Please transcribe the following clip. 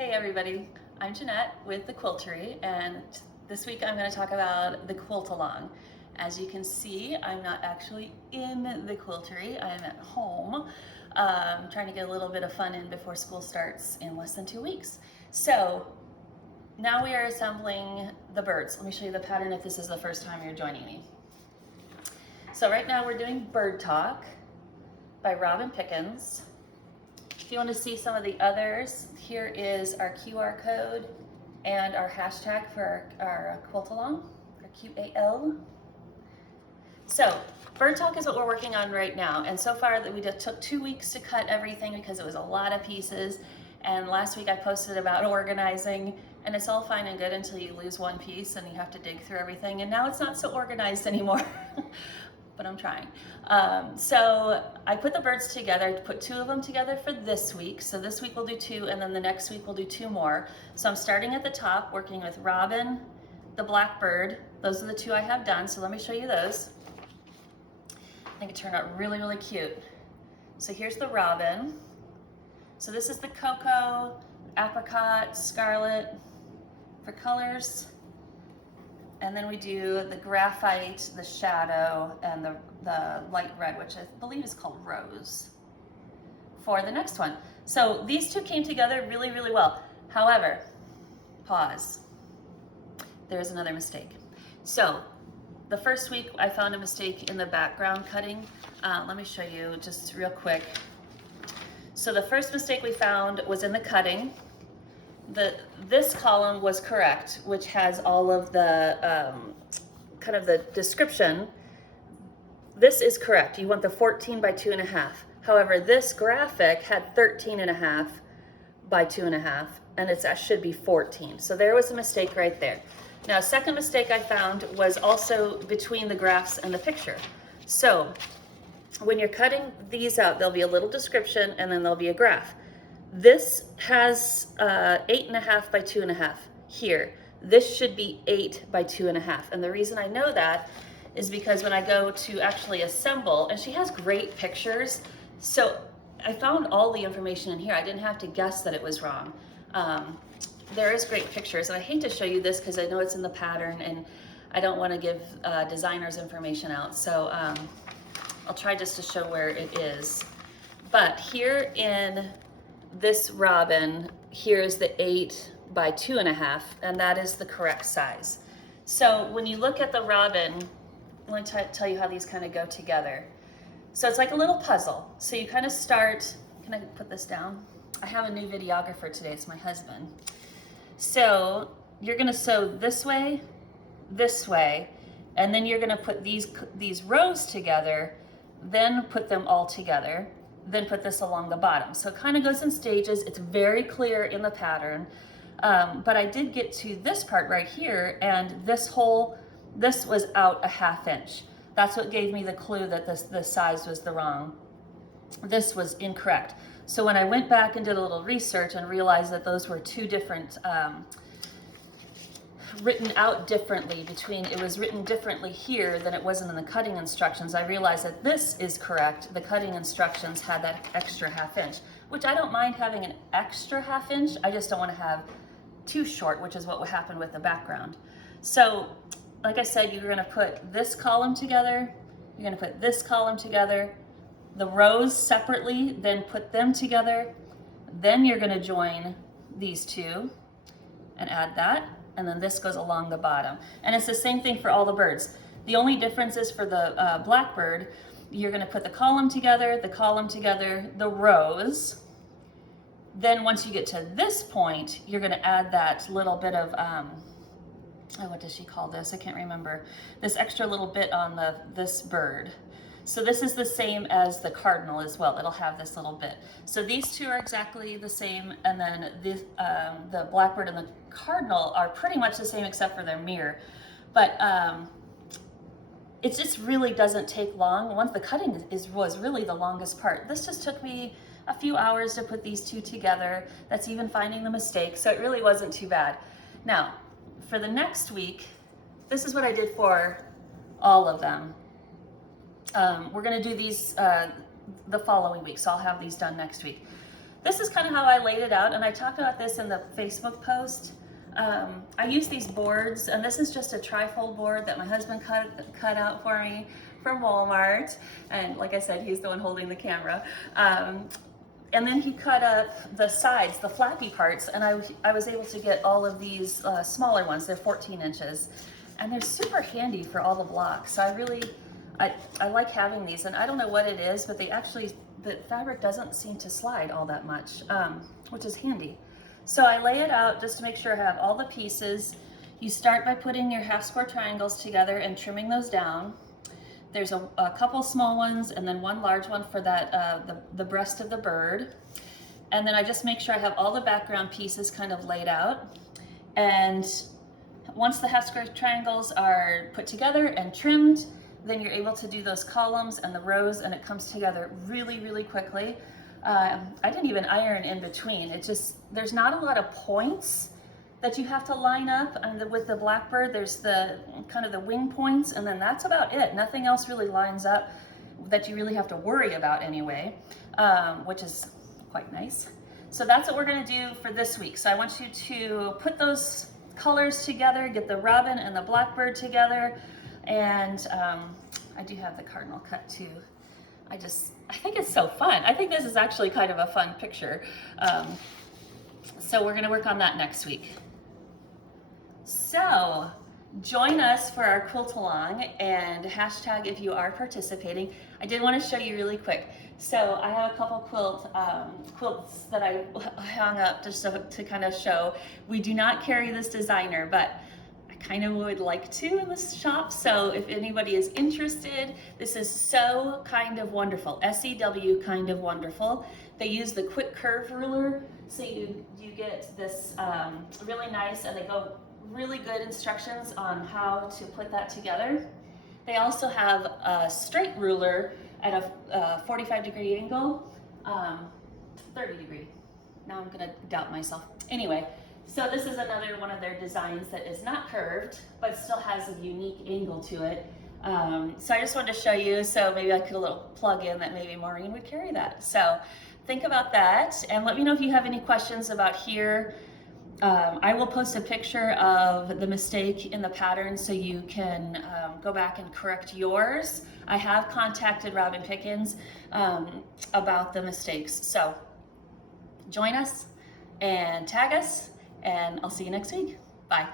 Hey everybody, I'm Jeannette with the Quiltery, and this week I'm going to talk about the quilt along. As you can see, I'm not actually in the Quiltery, I am at home trying to get a little bit of fun in before school starts in less than 2 weeks. So now we are assembling the birds. Let me show you the pattern if this is the first time you're joining me. So right now we're doing Bird Talk by Robin Pickens. If you want to see some of the others, here is our QR code and our hashtag for our quilt along, our QAL. So Bird Talk is what we're working on right now, and so far we just took 2 weeks to cut everything because it was a lot of pieces, and last week I posted about organizing, and it's all fine and good until you lose one piece and you have to dig through everything, and now it's not so organized anymore. But I'm trying. So I put the birds together, put 2 of them together for this week. So this week we'll do 2, and then the next week we'll do 2 more. So I'm starting at the top, working with Robin, the blackbird. Those are the 2 I have done, so let me show you those. I think it turned out really, really cute. So here's the robin. So this is the cocoa, apricot, scarlet for colors. And then we do the graphite, the shadow, and the light red, which I believe is called rose, for the next one. So these 2 came together really, really well. However, pause. There's another mistake. So the first week I found a mistake in the background cutting. Let me show you just real quick. So the first mistake we found was in the cutting. This column was correct, which has all of the kind of the description. This is correct. You want the 14 by 2.5. However, this graphic had 13.5 by 2.5, and that should be 14. So there was a mistake right there. Now, second mistake I found was also between the graphs and the picture. So when you're cutting these out, there'll be a little description and then there'll be a graph. This has 8.5 by 2.5 here. This should be 8 by 2.5. And the reason I know that is because when I go to actually assemble, and she has great pictures, so I found all the information in here. I didn't have to guess that it was wrong. There is great pictures, and I hate to show you this because I know it's in the pattern and I don't want to give designers information out. So I'll try just to show where it is. But here in this robin, here's the 8 by 2.5, and that is the correct size. So when you look at the robin, let me tell you how these kind of go together. So it's like a little puzzle. So you kind of start, can I put this down? I have a new videographer today, it's my husband. So you're gonna sew this way, and then you're gonna put these rows together, then put them all together, then put this along the bottom. So it kind of goes in stages. It's very clear in the pattern. But I did get to this part right here, and this was out 1/2 inch. That's what gave me the clue that the size was this was incorrect. So when I went back and did a little research and realized that those were 2 different, written out differently it was written differently here than it wasn't in the cutting instructions, I realized that this is correct. The cutting instructions had that extra 1/2 inch, which I don't mind having an extra 1/2 inch. I just don't want to have too short, which is what happened with the background. So like I said, you're going to put this column together, you're going to put this column together, the rows separately, then put them together, then you're going to join these 2 and add that, and then this goes along the bottom. And it's the same thing for all the birds. The only difference is for the blackbird, you're going to put the column together, the rows. Then once you get to this point, you're going to add that little bit of, what does she call this? I can't remember. This extra little bit on this bird. So this is the same as the cardinal as well. It'll have this little bit. So these 2 are exactly the same, and then the blackbird and the cardinal are pretty much the same except for their mirror. But it just really doesn't take long. Once the cutting was really the longest part. This just took me a few hours to put these 2 together. That's even finding the mistake, so it really wasn't too bad. Now, for the next week, this is what I did for all of them. We're gonna do these the following week, so I'll have these done next week. this is kind of how I laid it out, and I talked about this in the Facebook post. I use these boards, and this is just a trifold board that my husband cut out for me from Walmart. And like I said, he's the one holding the camera. And then he cut up the sides, the flappy parts, and I was able to get all of these smaller ones. They're 14 inches, and they're super handy for all the blocks. So I like having these, and I don't know what it is, but the fabric doesn't seem to slide all that much, which is handy. So I lay it out just to make sure I have all the pieces. You start by putting your half square triangles together and trimming those down. There's a couple small ones and then one large one for that the breast of the bird. And then I just make sure I have all the background pieces kind of laid out. And once the half square triangles are put together and trimmed, then you're able to do those columns and the rows, and it comes together really, really quickly. I didn't even iron in between. There's not a lot of points that you have to line up. And with the blackbird, there's the kind of the wing points, and then that's about it. Nothing else really lines up that you really have to worry about anyway, which is quite nice. So that's what we're gonna do for this week. So I want you to put those colors together, get the robin and the blackbird together, and I do have the cardinal cut too. I think it's so fun. I think this is actually kind of a fun picture. So we're gonna work on that next week. So join us for our quilt along, and hashtag if you are participating. I did want to show you really quick. So I have a couple quilts that I hung up just to kind of show. We do not carry this designer, but I kind of would like to in this shop. So if anybody is interested, this is So Kind of Wonderful, SEW Kind of Wonderful. They use the quick curve ruler, so you get this really nice, and they go really good instructions on how to put that together. They also have a straight ruler at a 45-degree angle, 30 degree. Now I'm gonna doubt myself. Anyway, so this is another one of their designs that is not curved, but still has a unique angle to it. So I just wanted to show you, so maybe I could a little plug in that maybe Maureen would carry that. So think about that, and let me know if you have any questions about here. I will post a picture of the mistake in the pattern so you can go back and correct yours. I have contacted Robin Pickens about the mistakes. So join us and tag us, and I'll see you next week. Bye.